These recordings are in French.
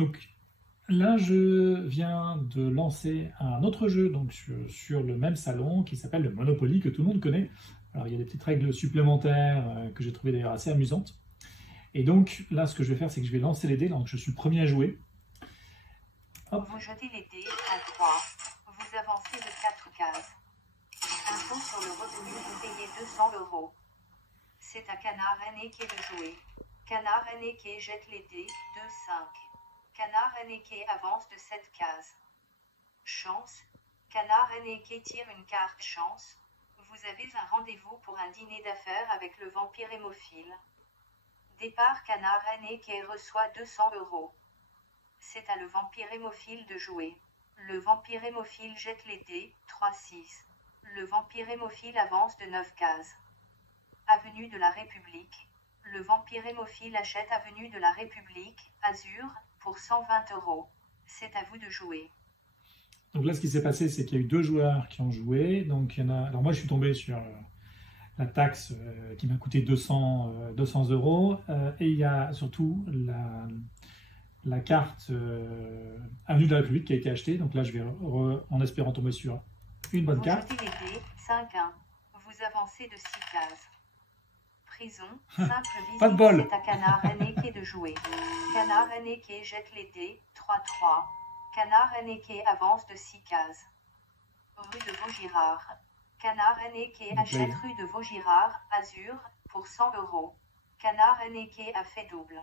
Donc là, je viens de lancer un autre jeu donc sur le même salon qui s'appelle le Monopoly, que tout le monde connaît. Alors il y a des petites règles supplémentaires que j'ai trouvé d'ailleurs assez amusantes. Et donc là, ce que je vais faire, c'est que je vais lancer les dés. Donc je suis le premier à jouer. Hop. Vous jetez les dés à 3. Vous avancez de 4 cases. Impôt sur le revenu, vous payez 200 €. C'est à Canard Annéqué de jouer. Canard Annéqué jette les dés, 2, 5. Canard Annéqué avance de 7 cases. Chance. Canard Annéqué tire une carte chance. Vous avez un rendez-vous pour un dîner d'affaires avec le vampire hémophile. Départ, Canard Annéqué reçoit 200 €. C'est à le vampire hémophile de jouer. Le vampire hémophile jette les dés, 3, 6. Le vampire hémophile avance de 9 cases. Avenue de la République. Le vampire hémophile achète Avenue de la République, Azur, pour 120 €. C'est à vous de jouer. Donc là, ce qui s'est passé, c'est qu'il y a eu 2 joueurs qui ont joué. Donc il y en a. Alors moi, je suis tombé sur la taxe qui m'a coûté 200 €. Et il y a surtout la carte Avenue de la République qui a été achetée. Donc là, je vais en espérant tomber sur une bonne carte. Vous jetez les dés, 5, 1. Vous avancez de 6 cases. Prison, simple visite. Pas de bol. C'est à Canard Annéqué de jouer. Canard Annéqué jette les dés, 3, 3. Canard Annéqué avance de 6 cases. Rue de Vaugirard. Canard Annéqué achète rue de Vaugirard, Azur, pour 100 €. Canard Annéqué a fait double.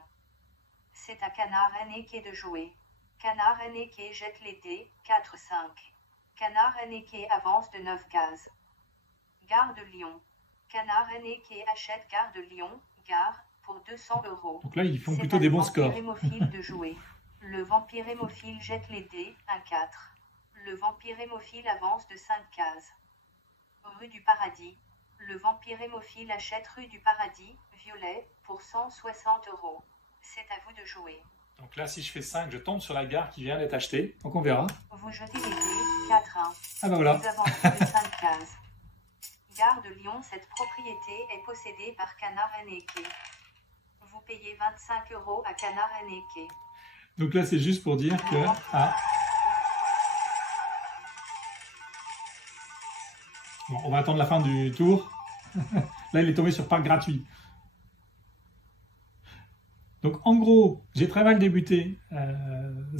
C'est à Canard Annéqué de jouer. Canard Annéqué jette les dés, 4, 5. Canard Annéqué avance de 9 cases. Gare de Lyon. Canard Annéqué achète Gare de Lyon, gare, pour 200 €. Donc là, ils font plutôt des bons scores. C'est à le vampire hémophile de jouer. Le vampire hémophile jette les dés, 1, 4. Le vampire hémophile avance de 5 cases. Rue du Paradis. Le vampire hémophile achète rue du Paradis, violet, pour 160 €. C'est à vous de jouer. Donc là, si je fais 5, je tombe sur la gare qui vient d'être achetée. Donc on verra. Vous jetez les dés, 4, 1. Ah bah voilà. Vous avancez de 5 cases. Gare de Lyon, cette propriété est possédée par Canard Annéqué. Vous payez 25 € à Canard Annéqué. Donc là, c'est juste pour dire que... Ah. Bon, on va attendre la fin du tour. Là, il est tombé sur parc gratuit. Donc en gros, j'ai très mal débuté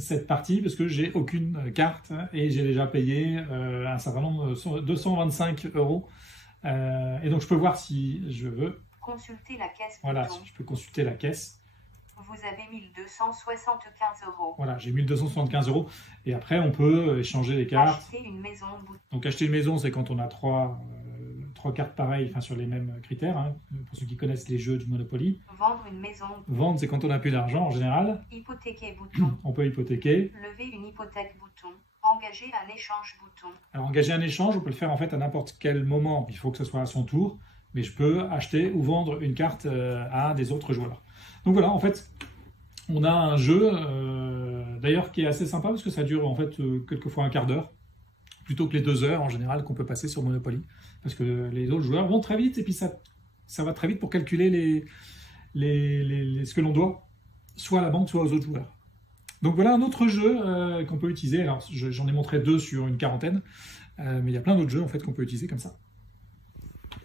cette partie parce que j'ai aucune carte et j'ai déjà payé un certain nombre, 225 €. Et donc je peux voir si je veux. Consulter la caisse. Voilà, bouton. je peux consulter la caisse. Vous avez 1275 €. Voilà, j'ai 1275 €. Et après, on peut échanger les cartes. Acheter une maison. Donc acheter une maison, c'est quand on a trois cartes pareilles, enfin sur les mêmes critères, hein, pour ceux qui connaissent les jeux du Monopoly. Vendre une maison. Vendre, c'est quand on n'a plus d'argent en général. Hypothéquer bouton. On peut hypothéquer. Lever une hypothèque bouton. Engager un échange bouton. Alors engager un échange, on peut le faire en fait à n'importe quel moment. Il faut que ce soit à son tour, mais je peux acheter ou vendre une carte à un des autres joueurs. Donc voilà, en fait, on a un jeu d'ailleurs qui est assez sympa parce que ça dure en fait quelquefois un quart d'heure, plutôt que les 2 heures en général qu'on peut passer sur Monopoly. Parce que les autres joueurs vont très vite et puis ça va très vite pour calculer ce que l'on doit, soit à la banque, soit aux autres joueurs. Donc voilà un autre jeu qu'on peut utiliser. Alors j'en ai montré 2 sur une quarantaine, mais il y a plein d'autres jeux en fait qu'on peut utiliser comme ça.